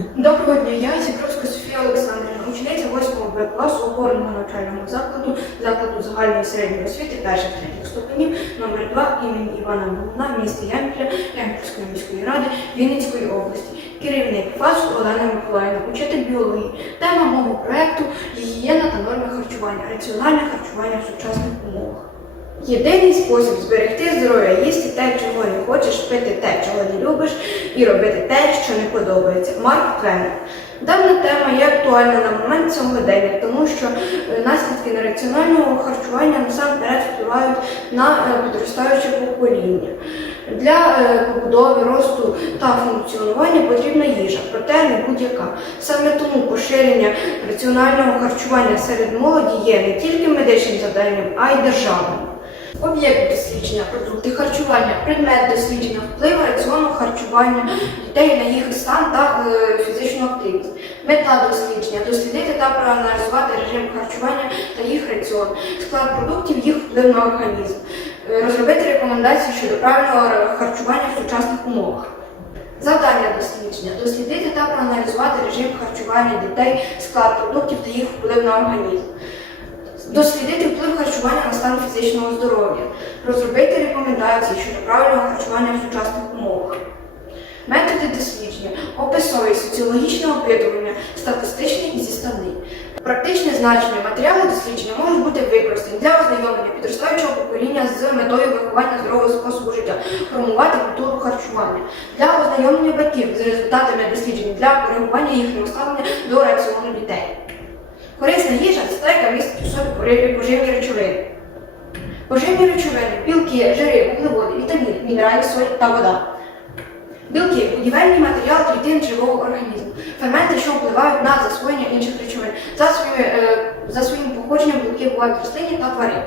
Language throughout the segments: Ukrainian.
Доброго дня, я Сікровська Софія Олександрівна, учениця 8 Б класу опорного навчального закладу, закладу загальної середньої освіти перших третіх ступенів, номер 2 імені Івана Богуна, міста Ямпіля, Ямпільської міської ради Вінницької області. Керівник фасу Олена Миколаївна, учитель біології. Тема мого проєкту гігієна та норми харчування, раціональне харчування в сучасних умовах. Єдиний спосіб зберегти здоров'я їсти те, чого хочеш, пити те, чого не любиш, і робити те, що не подобається. Марк Твен. Дана тема є актуальна на момент сьогодення, тому що е, наслідки нераціонального харчування насамперед впливають на е, підростаюче покоління. Для е, побудови, росту та функціонування потрібна їжа, проте не будь-яка. Саме тому поширення раціонального харчування серед молоді є не тільки медичним завданням, а й державним. Об'єкт дослідження, продукти харчування, предмет дослідження, вплив раціону харчування дітей на їх стан та е, фізичну активність. Мета дослідження дослідити та проаналізувати режим харчування та їх раціон, склад продуктів, їх вплив на організм, Е, розробити рекомендації щодо правильного харчування в сучасних умовах. Завдання дослідження дослідити та проаналізувати режим харчування дітей, склад продуктів та їх вплив на організм. Дослідити вплив харчування на стан фізичного здоров'я, розробити рекомендації щодо правильного харчування в сучасних умовах. Методи дослідження, описові, соціологічне опитування, статистичні і зіставні. Практичне значення матеріали дослідження можуть бути використані для ознайомлення підростаючого покоління з метою виховання здорового способу життя, формувати культуру харчування, для ознайомлення батьків з результатами досліджень для коригування їхнього ставлення до раціону дітей. Корисна їжа це та, яка містить у собі поживні речовини. Поживні речовини, білки, жири, вуглеводи, вітаміни, мінерали, соль та вода. Білки будівельний матеріал клітин живого організму, ферменти, що впливають на засвоєння інших речовин. За, своїми, е, за своїм походженням білки бувають в рослині та тварин.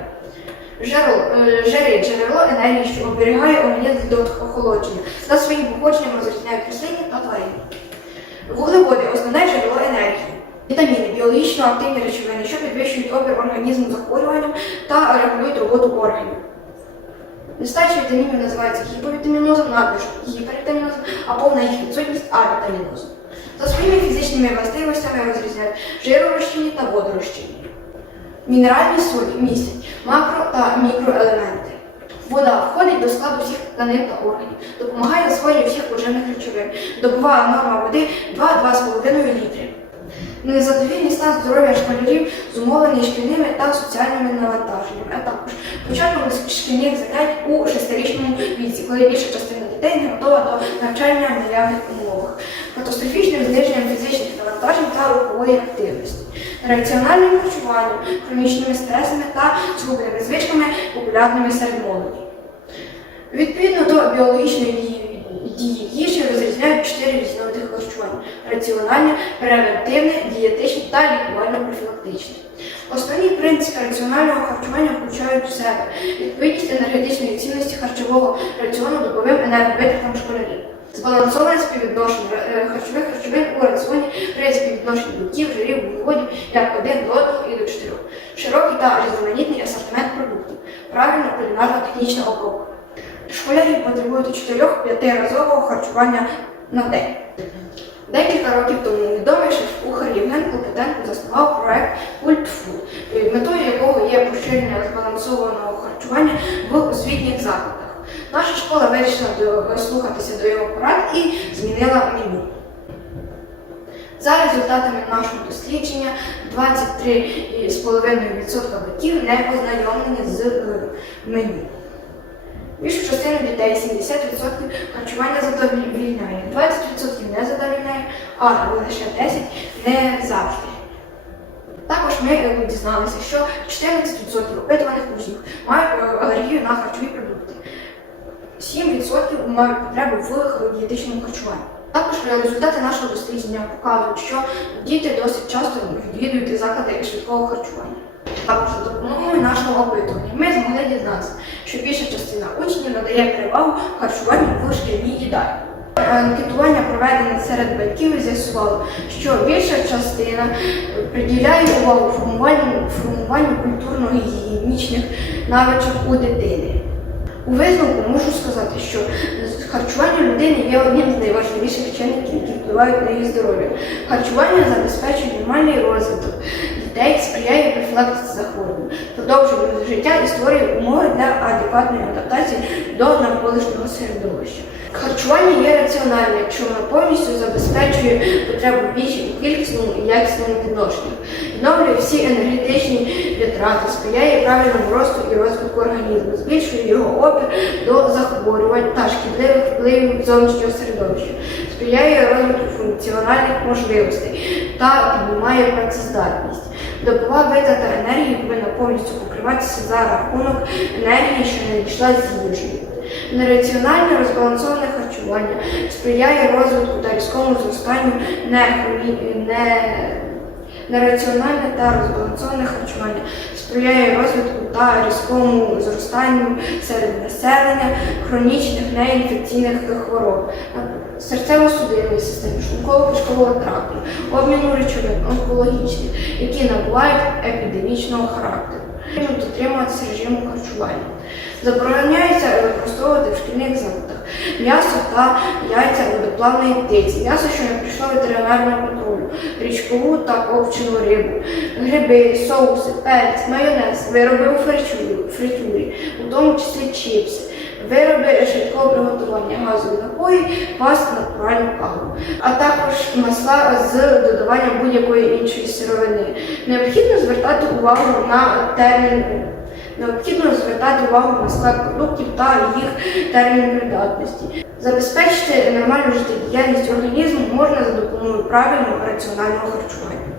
Е, жири джерело енергії, що оберігає організм від охолодження. За своїм походженням розрізняють рослини та тварин. Вуглеводи основне. Вітаміни біологічно активні речовини, що підвищують опір організму захворюванням та регулюють роботу органів. Нестача вітамінів називається гіповітамінозом, надлишок гіпервітамінозом, а повна їх відсутність авітамінозом. За своїми фізичними властивостями розрізняють жиророзчинні та водорозчинні. Мінеральні солі містять макро та мікроелементи. Вода входить до складу всіх тканин та органів, допомагає засвоєнню всіх поживних речовин. Добова норма води 2-2,5 літри. Незадовільний стан здоров'я школярів зумовлений шкільними та соціальними навантаженнями, а також початком шкільних занять у шестирічному віці, коли більша частина дітей не готова до навчання в наявних умовах, катастрофічним зниженням фізичних навантажень та рухової активності, раціональним харчуванням, хронічними стресами та згубними звичками, популярними серед молоді. Відповідно до біологічної чотири різновиди харчування: раціональне, превентивне, дієтичне та лікувально-профілактичне. Основні принципи раціонального харчування включають в себе відповідність енергетичної цінності харчового раціону добовим енерговитратам школярів. Збалансоване співвідношення е, харчових речовин у раціоні при співвідношенні білків, жирів, вуглеводів як один до одного і до чотирьох. Широкий та різноманітний асортимент продуктів. Правильна кулінарно-технічна обробка. Школярі потребують 4-5 разового харчування на день. Декілька років тому відомий шеф-кухар Євген Клопотенко заснував проект е, метою якого є поширення збалансованого харчування в освітніх закладах. Наша школа вирішила дослухатися до його порад і змінила меню. За результатами нашого дослідження 23,5% батьків не ознайомлені з е, меню. Більшу частину дітей 70% харчування задовільняє, 20% не задовільняє, а лише 10% не завжди. Також ми е, дізналися, що 14% опитуваних учнів мають е, алергію на харчові продукти. 7% мають потребу в дієтичному харчуванні. Також е, результати нашого дослідження показують, що діти досить часто відвідують заклади швидкого харчування. Також за допомогою нашого опитування ми змогли дізнатися, що більша частина учнів надає перевагу харчуванню в шкільній їдальні. Анкетування, проведене серед батьків, з'ясувало, що більша частина е, приділяє увагу формуванню, формуванню культурно-гігієнічних навичок у дитини. У висновку можу сказати, що Харчування людини є одним з найважливіших чинників, які впливають на її здоров'я. Харчування забезпечує нормальний розвиток дітей, сприяє профілактиці захворювань, продовжує життя і створює умови для адекватної адаптації до навколишнього середовища. Харчування є раціональне, якщо воно повністю забезпечує потребу в у кількісному і якісному відношеннях, відновлює всі енергетичні витрати, сприяє правильному росту і розвитку організму, збільшує його опір до захворювань та шкідливих впливів зовнішнього середовища, сприяє розвитку функціональних можливостей та піднімає працездатність. Добова витрата енергії повинна повністю покриватися за рахунок енергії, що не йшла з їжею. Нераціональне розбалансоване харчування сприяє розвитку та різкому зростанню нехромі- не... Нераціональне та розбалансоване харчування сприяє розвитку та різкому зростанню серед населення хронічних неінфекційних хвороб, серцево-судинної системи, шлунково-кишкового тракту, обміну речовин, онкологічних, які набувають епідемічного характеру. Дотримуватися режиму харчування. Забороняється використовувати в шкільних закладах м'ясо та яйця водоплавної птиці, м'ясо, що не прийшло ветеринарного контролю, річкову та ковчену рибу, гриби, соуси, перець, майонез, вироби у фритюрі, фритюрі, у тому числі чіпси, вироби швидкого приготування, газові напої, паст, натуральну каву, а також масла з додаванням будь-якої іншої сировини. Необхідно звертати увагу на термін. Необхідно звертати увагу на склад продуктів та їх термін придатності. Забезпечити нормальну життєдіяльність організму можна за допомогою правильного раціонального харчування.